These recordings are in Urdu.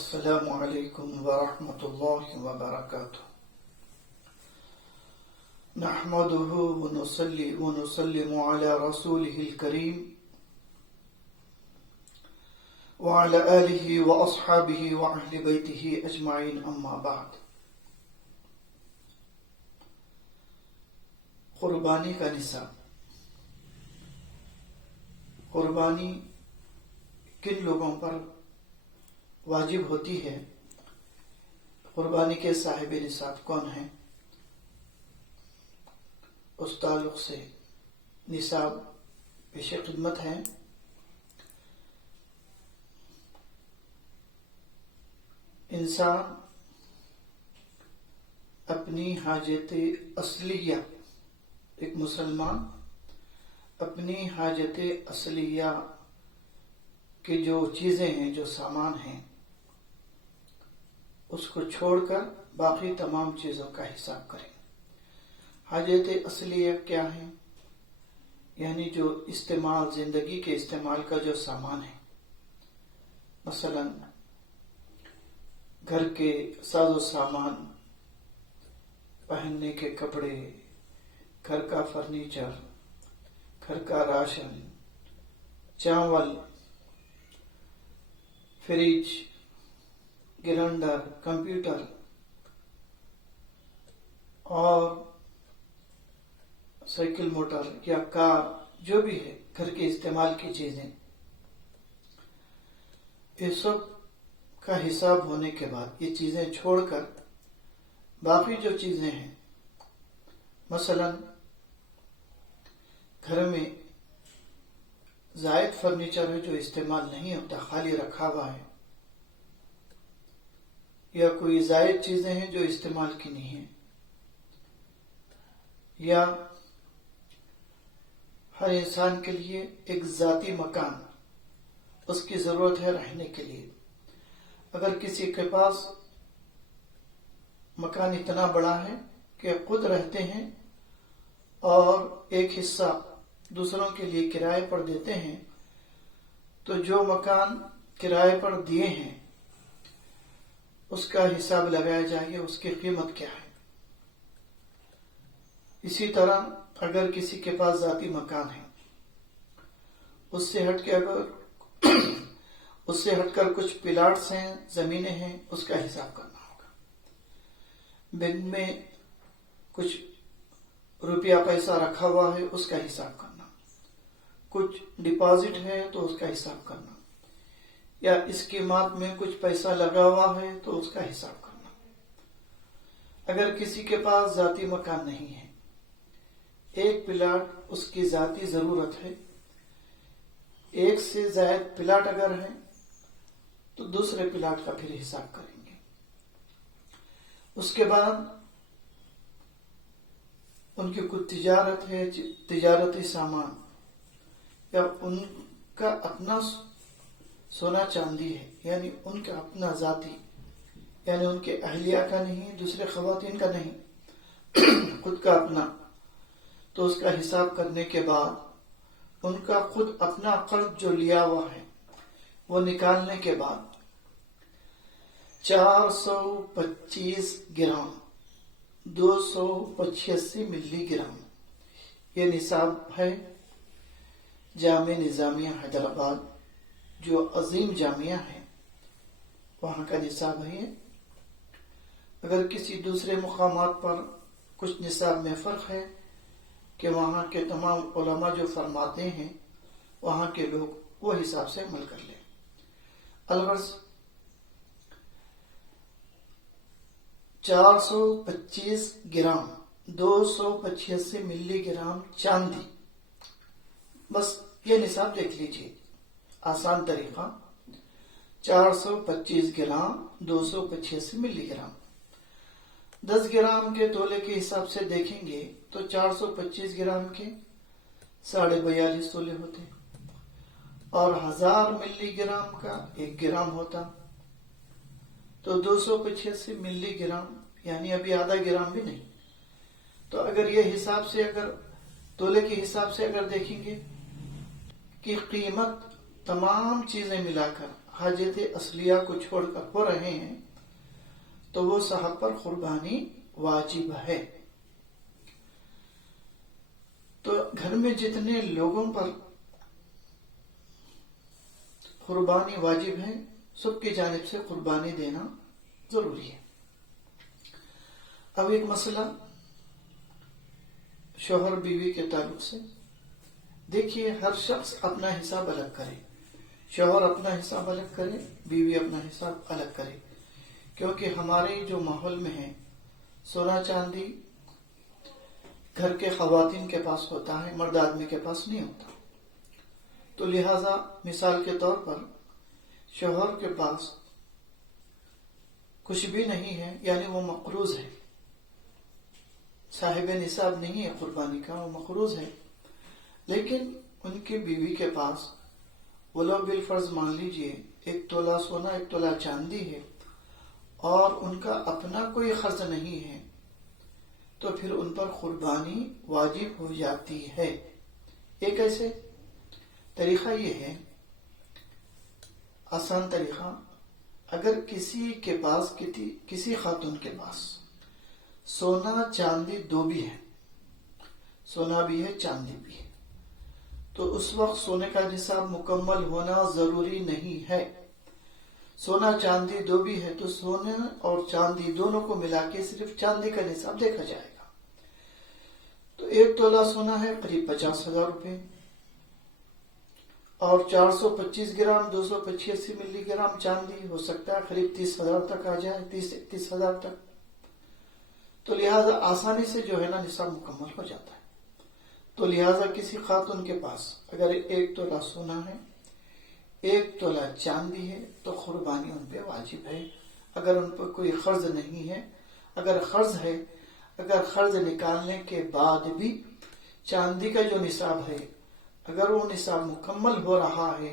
السلام علیکم ورحمۃ اللہ وبرکاتہ نحمده ونصلي ونسلم على رسوله الكريم وعلى آله وأصحابه وأهل بيته أجمعين أما بعد۔ قربانی کا نصاب۔ قربانی کن لوگوں پر واجب ہوتی ہے؟ قربانی کے صاحب نصاب کون ہیں؟ اس تعلق سے نصاب پیش خدمت ہے۔ انسان اپنی حاجت اصلیہ، ایک مسلمان اپنی حاجت اصلیہ کی جو چیزیں ہیں، جو سامان ہیں، اس کو چھوڑ کر باقی تمام چیزوں کا حساب کریں۔ حاجت اصلیہ کیا ہے؟ یعنی جو استعمال، زندگی کے استعمال کا جو سامان ہے، مثلا گھر کے ساز و سامان، پہننے کے کپڑے، گھر کا فرنیچر، گھر کا راشن، چاول، فریج، گرینڈر، کمپیوٹر اور سائیکل، موٹر یا کار، جو بھی ہے گھر کے استعمال کی چیزیں، یہ سب کا حساب ہونے کے بعد یہ چیزیں چھوڑ کر باقی جو چیزیں ہیں، مثلا گھر میں زائد فرنیچر ہے جو استعمال نہیں ہوتا، خالی رکھا ہوا ہے، یا کوئی زائد چیزیں ہیں جو استعمال کی نہیں ہیں، یا ہر انسان کے لیے ایک ذاتی مکان اس کی ضرورت ہے رہنے کے لیے۔ اگر کسی کے پاس مکان اتنا بڑا ہے کہ خود رہتے ہیں اور ایک حصہ دوسروں کے لیے کرائے پر دیتے ہیں، تو جو مکان کرائے پر دیے ہیں اس کا حساب لگایا جائے گا، اس کی قیمت کیا ہے۔ اسی طرح اگر کسی کے پاس ذاتی مکان ہے، اس سے ہٹ کر کچھ پلاٹس ہیں، زمینیں ہیں، اس کا حساب کرنا ہوگا۔ بینک میں کچھ روپیہ پیسہ رکھا ہوا ہے، اس کا حساب کرنا، کچھ ڈپازٹ ہے تو اس کا حساب کرنا، یا اسکیمات میں کچھ پیسہ لگا ہوا ہے تو اس کا حساب کرنا۔ اگر کسی کے پاس ذاتی مکان نہیں ہے، ایک پلاٹ اس کی ذاتی ضرورت ہے، ایک سے زائد پلاٹ اگر ہے تو دوسرے پلاٹ کا پھر حساب کریں گے۔ اس کے بعد ان کی کچھ تجارت ہے، تجارتی سامان، یا ان کا اپنا سونا چاندی ہے، یعنی ان کا اپنا ذاتی، یعنی ان کے اہلیہ کا نہیں، دوسرے خواتین کا نہیں، خود کا اپنا، تو اس کا حساب کرنے کے بعد ان کا خود اپنا قرض جو لیا ہوا ہے وہ نکالنے کے بعد 425 گرام 285 ملی گرام یہ نصاب ہے۔ جامع نظامیہ حیدرآباد جو عظیم جامعہ ہے، وہاں کا نصاب ہے۔ اگر کسی دوسرے مقامات پر کچھ نصاب میں فرق ہے کہ وہاں کے تمام علماء جو فرماتے ہیں وہاں کے لوگ وہ حساب سے عمل کر لیں۔ الغرض 425 گرام 285 ملی گرام چاندی، بس یہ نصاب دیکھ لیجیے، آسان طریقہ۔ 425 گرام 285 ملی گرام، 10 گرام کے تولے کے حساب سے دیکھیں گے تو 425 گرام کے 42.5 تولے ہوتے، اور 1000 ملی گرام کا 1 گرام ہوتا، تو 285 ملی گرام، یعنی ابھی آدھا گرام بھی نہیں۔ تو اگر یہ حساب سے، اگر تولے کے حساب سے اگر دیکھیں گے کہ قیمت تمام چیزیں ملا کر حاجت اصلیہ کو چھوڑ کر ہو رہے ہیں تو وہ صاحب پر قربانی واجب ہے۔ تو گھر میں جتنے لوگوں پر قربانی واجب ہے سب کی جانب سے قربانی دینا ضروری ہے۔ اب ایک مسئلہ شوہر بیوی کے تعلق سے، دیکھیے ہر شخص اپنا حساب الگ کرے، شوہر اپنا حساب الگ کرے، بیوی اپنا حساب الگ کرے، کیونکہ ہمارے جو ماحول میں ہے سونا چاندی گھر کے خواتین کے پاس ہوتا ہے، مرد آدمی کے پاس نہیں ہوتا، تو لہذا مثال کے طور پر شوہر کے پاس کچھ بھی نہیں ہے، یعنی وہ مقروض ہے، صاحب نصاب نہیں ہے قربانی کا، وہ مقروض ہے، لیکن ان کی بیوی کے پاس ولو بالفرض مان لیجئے 1 تولہ سونا 1 تولہ چاندی ہے اور ان کا اپنا کوئی خرچ نہیں ہے، تو پھر ان پر قربانی واجب ہو جاتی ہے۔ یہ کیسے؟ طریقہ یہ ہے، آسان طریقہ، اگر کسی کے پاس کسی خاتون کے پاس سونا چاندی دو بھی ہے، سونا بھی ہے چاندی بھی ہے، تو اس وقت سونے کا نصاب مکمل ہونا ضروری نہیں ہے۔ سونا چاندی دو بھی ہے تو سونے اور چاندی دونوں کو ملا کے صرف چاندی کا نصاب دیکھا جائے گا۔ تو 1 تولہ سونا ہے قریب 50,000 روپے، اور 425 گرام 285 ملی گرام چاندی ہو سکتا ہے قریب 30,000 تک آ جائے، 30-31,000 تک، تو لہذا آسانی سے جو ہے نا نصاب مکمل ہو جاتا ہے۔ تو لہذا کسی خاتون کے پاس اگر 1 تولہ سونا ہے 1 تولہ چاندی ہے تو قربانی ان پہ واجب ہے، اگر ان پر کوئی قرض نہیں ہے۔ اگر قرض ہے، اگر قرض نکالنے کے بعد بھی چاندی کا جو نصاب ہے اگر وہ نصاب مکمل ہو رہا ہے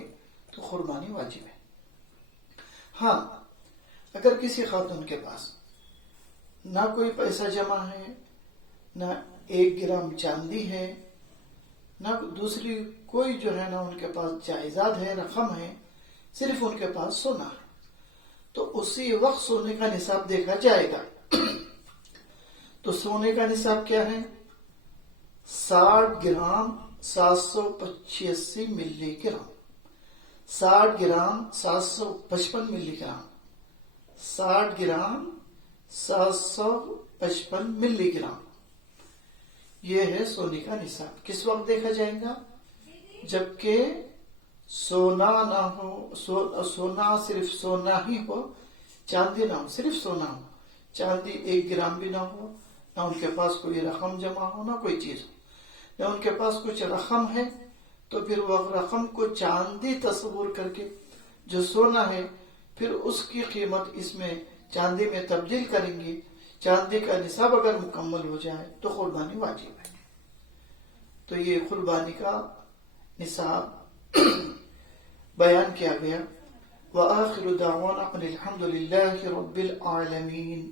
تو قربانی واجب ہے۔ ہاں، اگر کسی خاتون کے پاس نہ کوئی پیسہ جمع ہے، نہ 1 گرام چاندی ہے، نہ دوسری کوئی جو ہے نا ان کے پاس جائیداد ہے، رقم ہے، صرف ان کے پاس سونا ہے، تو اسی وقت سونے کا نصاب دیکھا جائے گا۔ تو سونے کا نصاب کیا ہے؟ 60 گرام 785 ملی گرام، 60 گرام 755 ملی گرام، 60 گرام 755 ملی گرام، یہ ہے سونے کا نصاب۔ کس وقت دیکھا جائے گا؟ جبکہ سونا نہ ہو، سونا صرف سونا ہی ہو، چاندی نہ ہو، صرف سونا ہو، چاندی 1 گرام بھی نہ ہو، نہ ان کے پاس کوئی رقم جمع ہو، نہ کوئی چیز ہو، نہ ان کے پاس کچھ رقم ہے، تو پھر وہ رقم کو چاندی تصور کر کے جو سونا ہے پھر اس کی قیمت اس میں چاندی میں تبدیل کریں گے۔ چاندی کا نصاب اگر مکمل ہو جائے تو قربانی واجب ہے۔ تو یہ قربانی کا نصاب بیان کیا گیا۔ وآخر دعوانا الحمد للہ رب العالمین۔